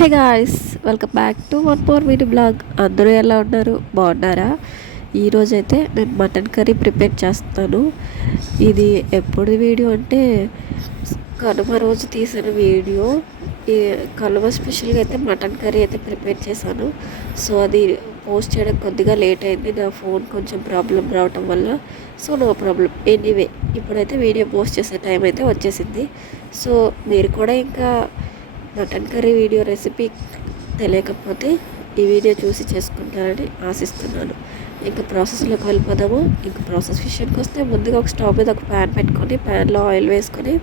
Hey guys, welcome back to one more video blog. అందరూ ఎలా ఉన్నారు? బాగున్నారా? ఈరోజైతే నేను మటన్ కర్రీ ప్రిపేర్ చేస్తాను. ఇది ఎప్పుడు వీడియో అంటే కనుమ రోజు తీసిన వీడియో. ఈ కనుమ స్పెషల్గా అయితే మటన్ కర్రీ అయితే ప్రిపేర్ చేశాను. సో అది పోస్ట్ చేయడం కొద్దిగా లేట్ అయింది. నా ఫోన్ కొంచెం ప్రాబ్లం రావటం వల్ల. So no problem. ఎనీవే ఇప్పుడైతే వీడియో పోస్ట్ చేసే టైం అయితే వచ్చేసింది. సో మీరు కూడా ఇంకా మటన్ కర్రీ వీడియో రెసిపీ తెలియకపోతే ఈ వీడియో చూసి చేసుకుంటారని ఆశిస్తున్నాను. ఇంకా ప్రాసెస్లోకి వెళ్ళిపోదాము. ఇంకా ప్రాసెస్ విషయానికి వస్తే ముందుగా ఒక స్టవ్ మీద ఒక ప్యాన్ పెట్టుకొని ప్యాన్లో ఆయిల్ వేసుకొని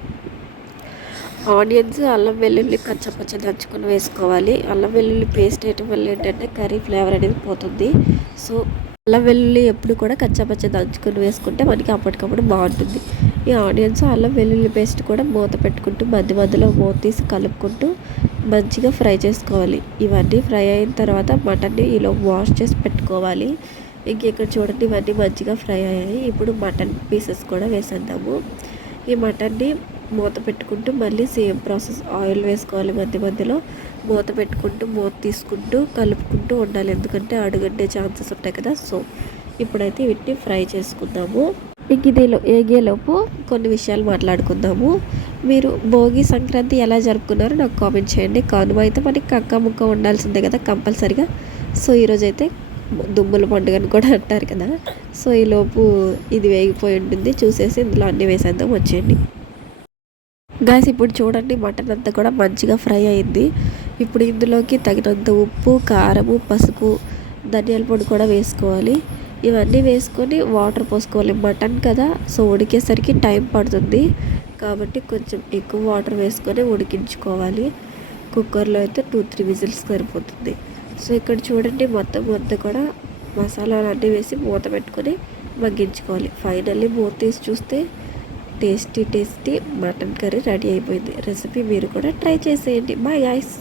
ఆనియన్స్, అల్లం వెల్లుల్లి కచ్చపచ్చ దంచుకొని వేసుకోవాలి. అల్లం వెల్లుల్లి పేస్ట్ వేయటం వల్ల ఏంటంటే కర్రీ ఫ్లేవర్ అనేది పోతుంది. సో అల్లం వెల్లుల్లి ఎప్పుడు కూడా కచ్చపచ్చ దంచుకొని వేసుకుంటే మనకి అప్పటికప్పుడు బాగుంటుంది. ఈ ఆనియన్స్, అల్లం వెల్లుల్లి పేస్ట్ కూడా మూత పెట్టుకుంటూ మధ్య మధ్యలో మూత తీసి కలుపుకుంటూ మంచిగా ఫ్రై చేసుకోవాలి. ఇవన్నీ ఫ్రై అయిన తర్వాత మటన్ని ఇలా వాష్ చేసి పెట్టుకోవాలి. ఇక్కడ చూడండి, ఇవన్నీ మంచిగా ఫ్రై అయ్యాయి. ఇప్పుడు మటన్ పీసెస్ కూడా వేసేద్దాము. ఈ మటన్ని మూత పెట్టుకుంటూ మళ్ళీ సేమ్ ప్రాసెస్ ఆయిల్ వేసుకోవాలి. మధ్య మధ్యలో మూత పెట్టుకుంటూ మూత తీసుకుంటూ కలుపుకుంటూ ఉండాలి, ఎందుకంటే అడుగంటే ఛాన్సెస్ ఉంటాయి కదా. సో ఇప్పుడైతే వీటిని ఫ్రై చేసుకుందాము. ఇంక ఇదిలో ఏగేలోపు కొన్ని విషయాలు మాట్లాడుకుందాము. మీరు భోగి సంక్రాంతి ఎలా జరుపుకున్నారో నాకు కామెంట్ చేయండి. కనుమ అయితే మనకి కక్క ముక్క ఉండాల్సిందే కదా కంపల్సరిగా. సో ఈరోజైతే దుమ్ముల పండుగని కూడా అంటారు కదా. సో ఈలోపు ఇది వేగిపోయి ఉంటుంది. చూసేసి ఇందులో అన్నీ వేసేద్దాం, వచ్చేయండి గాయస్. ఇప్పుడు చూడండి, మటన్ అంతా కూడా మంచిగా ఫ్రై అయింది. ఇప్పుడు ఇందులోకి తగినంత ఉప్పు, కారము, పసుపు, ధనియాల పొడి కూడా వేసుకోవాలి. ఇవన్నీ వేసుకొని వాటర్ పోసుకోవాలి. మటన్ కదా, సో ఉడికేసరికి టైం పడుతుంది కాబట్టి కొంచెం ఎక్కువ వాటర్ వేసుకొని ఉడికించుకోవాలి. కుక్కర్లో అయితే 2-3 విజిల్స్ సరిపోతుంది. సో ఇక్కడ చూడండి, మొత్తం కూడా మసాలాలు అన్నీ వేసి మూత పెట్టుకొని మగ్గించుకోవాలి. ఫైనల్లీ మూత తీసి చూస్తే టేస్టీ మటన్ కర్రీ రెడీ అయిపోయింది. రెసిపీ మీరు కూడా ట్రై చేసేయండి. Bye guys.